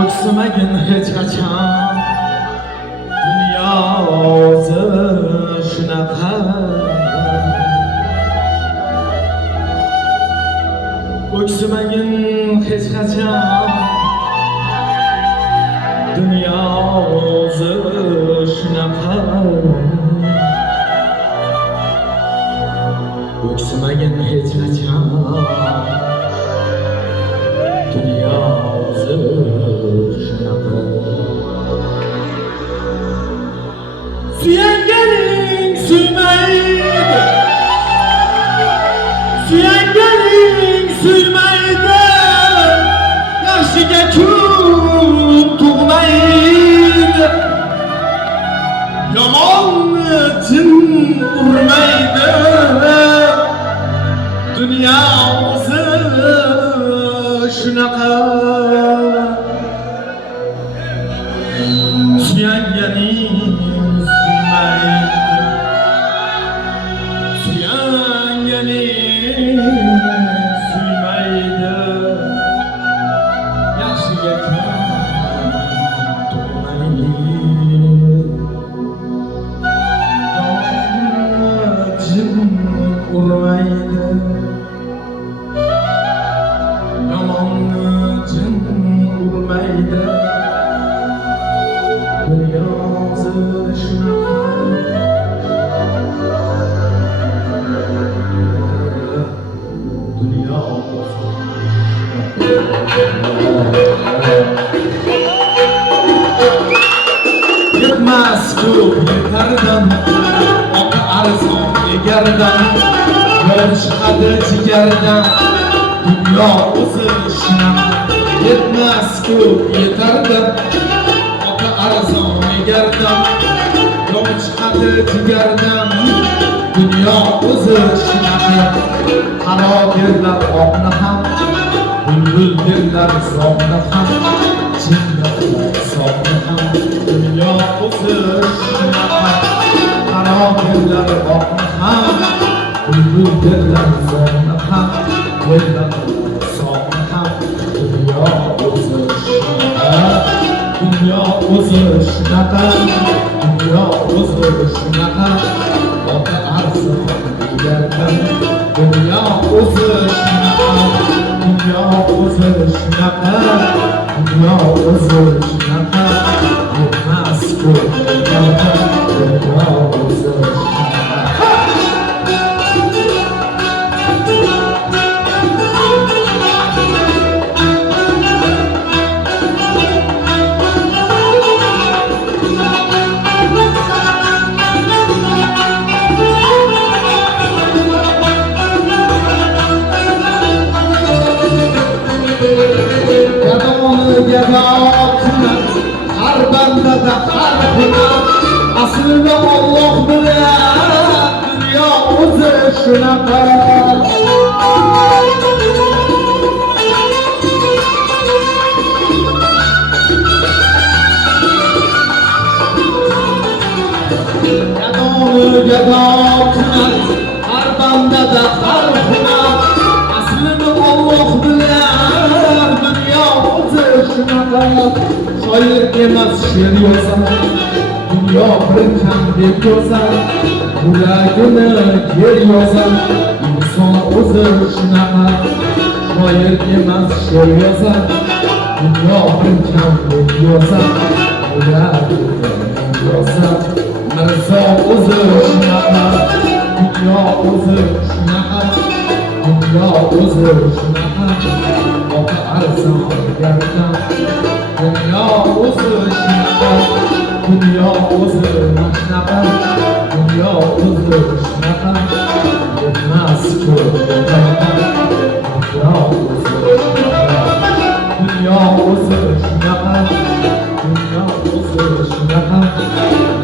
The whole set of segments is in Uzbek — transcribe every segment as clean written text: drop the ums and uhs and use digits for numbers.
o'ksimagin hech qachon. Dunyo o'zi shunaqa. O'ksimagin hech qachon. Dunyo o'zi shunaqa. O'ksimagin hech qachon. Dunyo o'zi shunaqa. Suyanganing suymaydi, suyanganing suymaydi, yaxshiga kun tug'maydi, yomonni jin urmaydi. Dunyo o'zi shunaqa. Suyanganing suymaydi, suymaydi, yaxshiga kun tug'maydi, jin urmaydi, yomonni jin urmaydi. Dunyo o'zi shunaqa. Dunyo yetmas ko'p yetardan, oqi arzon egardan, yo'l chiqadi jigardan. Dunyo o'zi shunaqa. Yetmas ko'p yetardan, oqi arzon egardan, yo'l chiqadi jigardan. Dunyo o'zi shunaqa. Qaro derlar oqni ham, bulbul derlar zog'ni ham, jinnilar sog'ni ham. Dunyo o'zi shunaqa. Qaro derlar oqni ham, bulbul derlar zog'ni ham, jinnilar sog'ni ham. Dunyo o'zi shunaqa. Dunyo o'zi shunaqa. Dunyo o'zi shunaqa. Oqi arzon egardan, dunyo o'zi shunaqa. Dunyo o'zi shunaqa. Dunyo o'zi shunaqa. Yetmas ko'p yetardan, dunyo o'zi shunaqa. Har bandada har hunar, aslida Alloh bilan. Dunyo o'zi shunaqa. Gado kunar, har bandada har hunar, aslida Alloh bilan. Dunyo o'zi shunaqa. Shoir emas she'r yozar, dunyo bir kam deb yozar, yuragini yer yozar. Inson o'zi shunaqa. Shoir emas she'r yozar, dunyo bir kam deb yozar, yuragini yozar. Mirzo o'zi shunaqa. Dunyo o'zi shunaqa. Dunyo o'zi shunaqa. Oqi arzon egardan, dunyo o'zi shunaqa. Dunyo o'zi shunaqa. Dunyo o'zi shunaqa. Yetmas ko'p yetardan, dunyo o'zi shunaqa. Dunyo o'zi shunaqa. Dunyo o'zi shunaqa.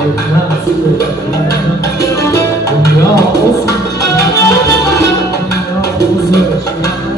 Yetmas ko'p yetardan, dunyo o'zi shunaqa. Dunyo o'zi shunaqa.